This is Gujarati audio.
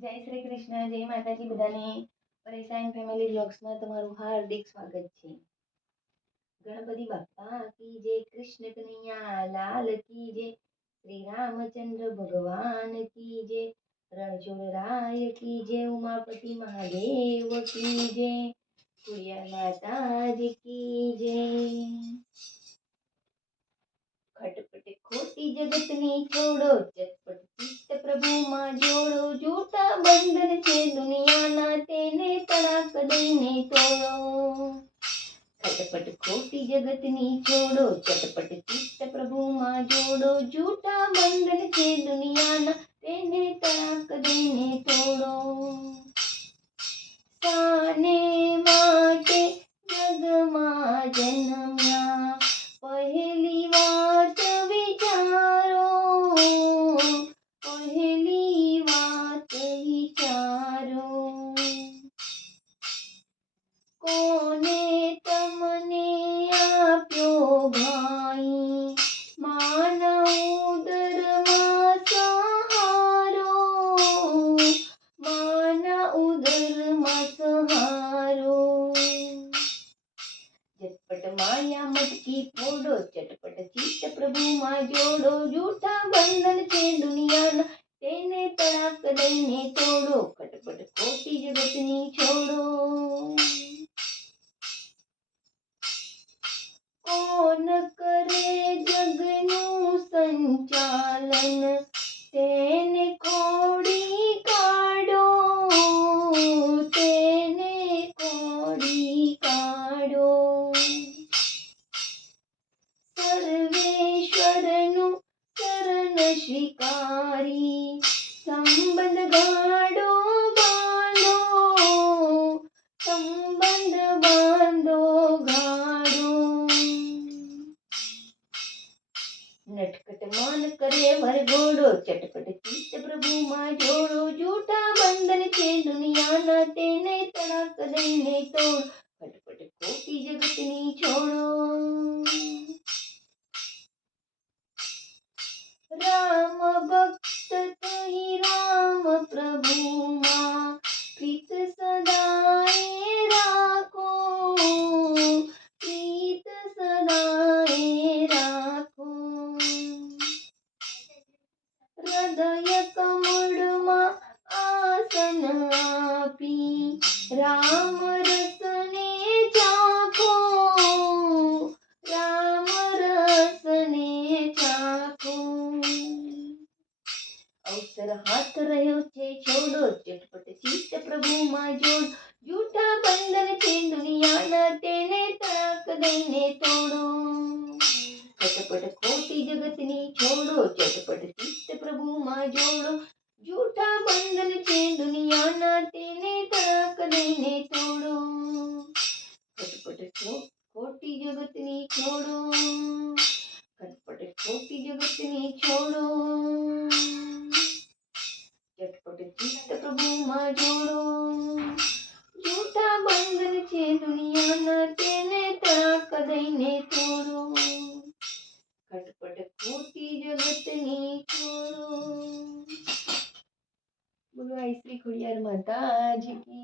જય શ્રી કૃષ્ણ, જય માતાજી બધાને. પરેશાન ફેમિલી વ્લોગ્સમાં તમારું હાર્દિક સ્વાગત છે. ગણપતિ બાપ્પા કી જય, કૃષ્ણ કનૈયા લાલ કી જય, શ્રી રામચંદ્ર ભગવાન કી જય, રણછોડ રાય કી જય, ઉમાપતિ મહાદેવ કી જય, ખોડિયાર માતાજી કી જય. ખટપટ ખોટી જગતની છોડો, ચટપટ ચિત્ત પ્રભુમાં જોડો, જૂઠા બંધન છે દુનિયાના, તેને તડાક દઈને તોડો. ખટપટ ખોટી જગતની છોડો, ચટપટ ચિત્ત પ્રભુમાં જોડો, જૂઠા બંધન છે દુનિયાના, તેને તડાક દઈને તોડો. શાને માટે જગમાં જન્મ્યા, પહેલી વાત વિચારો, પહેલી વાત વિચારો. કોને તમને આપ્યો ભાઈ, માના ઉદરમાં સહારો, માના ઉદરમાં સહારો. ઝટપટ માયા મટકી ફોડો, ચટપટ ચિત્ત પ્રભુમાં જોડો, જૂઠા બંધન છે દુનિયાના, તેને તડાક દઈને તોડો. ખટપટ ખોટી જગતની છોડો. કોણ કરે જગનું સંચાલન, તેને ખોડી કાઢો, તેને ખોડી કાઢો. સર્વેશ્વરનું શરણ સ્વીકારી, સંબંધ ગાઢો બાંધો, સંબંધ બાંધો ગાઢો. નટખટ મન કરે વરઘોડો, ચટપટ ચિત્ત પ્રભુમાં જોડો, જૂઠા બંધન છે દુનિયાના, તેને તડાક દઈને તોડ. ખટપટ ખોટી જગતની છોડો. રામ ભક્ત થઈ રામ પ્રભુમાં, પ્રીત સદાય રાખો, પ્રીત સદાય રાખો. હૃદય કમળમાં આસન આપી, રામ રસને ચાખો, રામ રસને ચાખો. અવસર હાથ રહ્યો છે છોડો, ચટપટ ચિત્ત પ્રભુમાં જોડ, જૂઠા બંધન છે દુનિયાના, તેને તડાક દઈને તોડો. ખટપટ ખોટી જગતની છોડો, ચટપટ ચિત્ત પ્રભુમાં જોડો, જૂઠા બંધન છે દુનિયાના, તેને તડાક દઈને તોડો. ખટપટ ખોટી જગતની છોડો, ખટપટ ખોટી જગતની છોડો. ચટપટ ચિત્ત પ્રભુમાં જોડો, જૂઠા બંધન છે દુનિયાના, તેને તડાક દઈને તોડો. ખટપટ ખોટી જગતની છોડો. બોલો આઈ શ્રી ખોડિયાર માતાજી કી